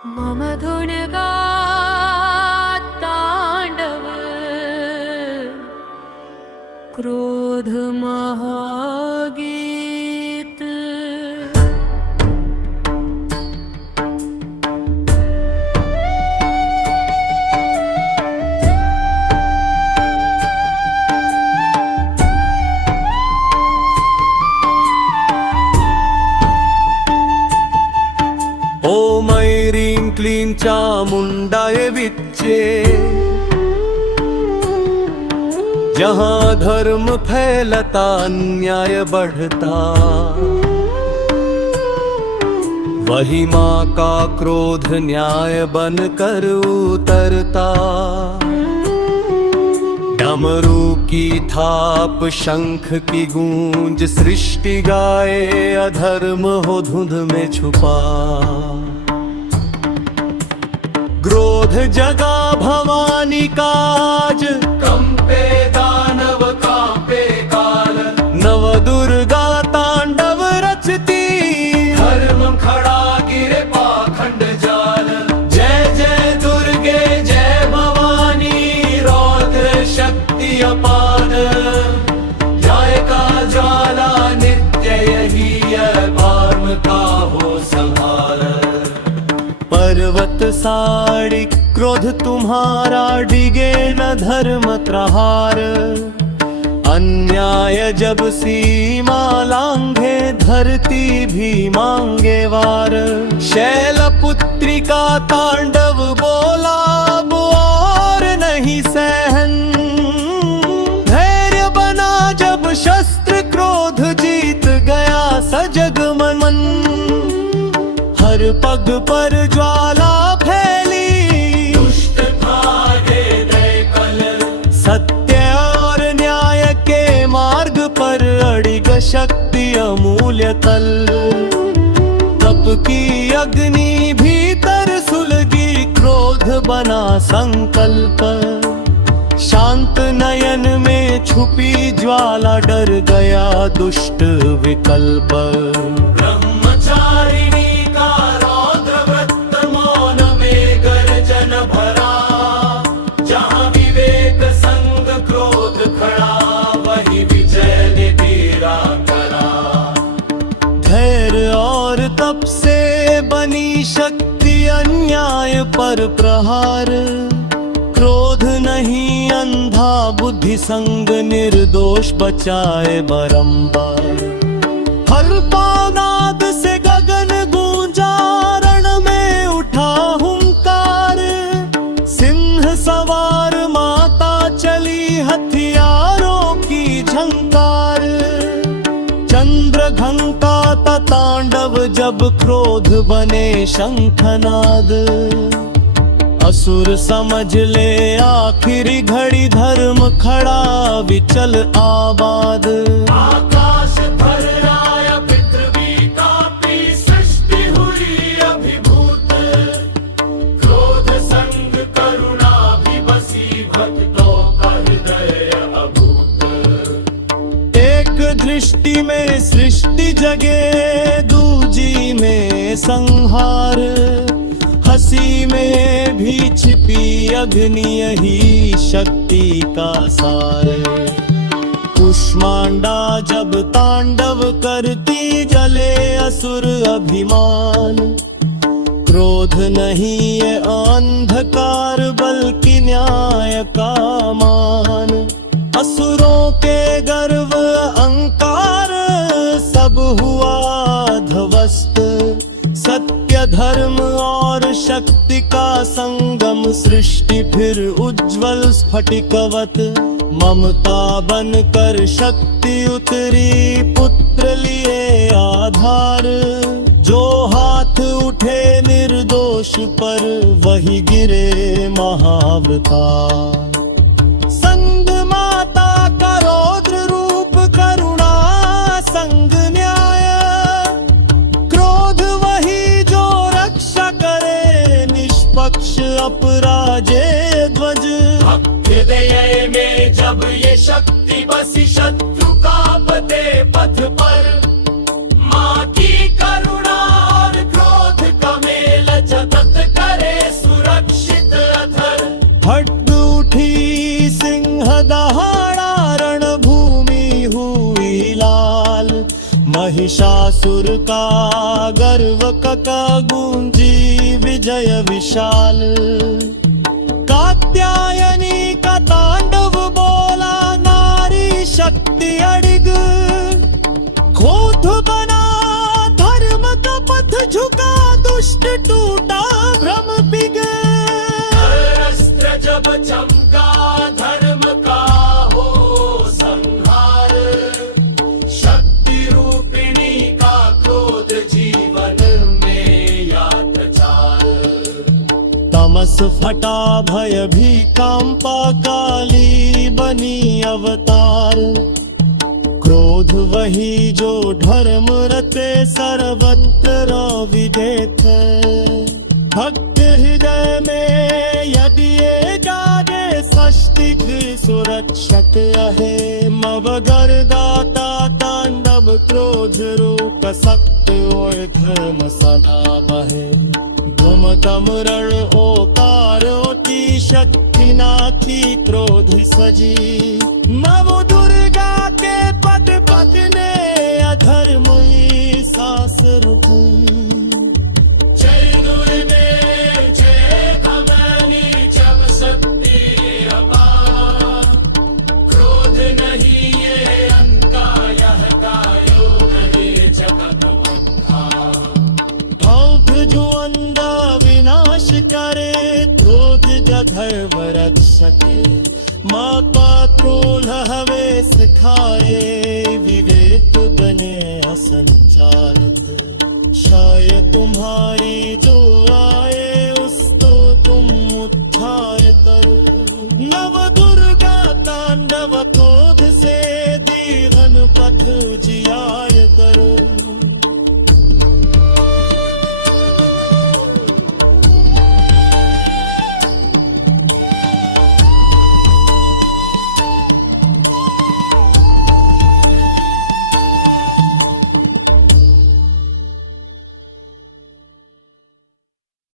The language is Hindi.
मम धुनगा तांडव क्रोध महागीत। ओम ऐं क्लीं चामुंडाय विच्चे, जहाँ धर्म फैलता अन्याय बढ़ता, वही माँ का क्रोध न्याय बनकर उतरता। डमरू की थाप शंख की गूंज सृष्टि गाए, अधर्म हो धुंध में छुपा। क्रोध जगा भवानी काज, कंपे दानव कांपे काल। नव दुर्गा तांडव रचती, धर्म खड़ा गिरे पाखंड जाल। जय जय दुर्गे जय भवानी, रौद्र शक्ति अपार। न्याय का ज्वाला नित्य यही है, भार्म का हो संहार। पर्वत साड़ी क्रोध तुम्हारा, डिगे न धर्म प्रहार। अन्याय जब सीमा लांघे, धरती भी मांगे वार। शैलपुत्री का तांडव बोला, अब और नहीं सहन। धैर्य बना जब शस्त्र, क्रोध जीत गया सजग मन। हर पग पर ज्वाला फैली, दुष्ट भागे दय कल। सत्य और न्याय के मार्ग पर अड़िग शक्ति अमूल्य तल। तप की अग्नि भीतर सुलगी, क्रोध बना संकल्प। शांत नयन में छुपी ज्वाला, डर गया दुष्ट विकल्प। ब्रह्मचारिणी का रौद्र व्रत, मौन में गर्जन भरा। जहाँ विवेक संग क्रोध खड़ा, वही विजय ने तेरा करा। धैर्य और तप से बनी शक्ति, अन्याय पर प्रहार। क्रोध नहीं अंधा, बुद्धि संग निर्दोष बचाए बारंबार। हर पानाद से गगन गूंजा, रण में उठा हुंकार। सिंह सवार माता चली, हथियारों की झंकार। चंद्र घंटा तांडव जब, क्रोध बने शंखनाद। असुर समझ ले आखिरी घड़ी, धर्म खड़ा विचल आबाद। आकाश भर आया, पृथ्वी कांपी, सृष्टि हुई अभिभूत। क्रोध संग करुणा भी बसी, भक्तों का हृदय अभूत। एक दृष्टि में सृष्टि जगे, दूजी में संहार। हंसी में भी छिपी अग्नि, यही शक्ति का सार। कुष्मांडा जब तांडव करती, जले असुर अभिमान। क्रोध नहीं ये अंधकार, बल्कि न्याय का मान। असुरों के गर्व अहंकार, सब हुआ ध्वस्त। सत्य धर्म और शक्ति का संगम, सृष्टि फिर उज्जवल स्फटिकवत। ममता बनकर शक्ति उतरी, पुत्र लिए आधार। जो हाथ उठे निर्दोष पर, वही गिरे महावतार। संग माता का रौद्र रूप, करुणा संग न्याय। क्रोध वही जो रक्षा करे, निष्पक्ष अपराजेय ध्वज। हृदय में जब ये शक्ति बसी, शत्रु कांपते पथ पर। माँ की करुणा और क्रोध का मेल, जगत असुर का गर्व का गूंजी विजय विशाल। कात्यायनी का तांडव बोला नारी शक्ति अडिग। क्रोध बना धर्म का पथ झुका दुष्ट टूटा भ्रम पिघल। अस्त्र जब चमका धर्म का हो संहार। शक्ति रूपिणी का क्रोध जीवन में या प्रचार। तमस फटा भय भी कांपा काली बनी अवतार। क्रोध वही जो धर्म रते सर्वत्र विदित। भक्त हृदय में यदि ये जागे सष्टिक सुरक्षक अहे। मवगर दाता तांडव क्रोध रूप सक्त और धर्म सदा बहे। ब्रह्म तमरण ओकार ओती शक्ति नाथी क्रोध सजी। नव दुर्गा के पद पद ने अधर्म ही सास रुकी। जय दुर्गे जय भवानी जब शक्ति अपार। क्रोध नहीं ये अंका यह कायो नहीं जगत बंधा। जो अंधा विनाश करे क्रोध जधर्म रक्षके। माता क्रोध हवे सिखाए विवेक बने असंचालित। शायद तुम्हारी जो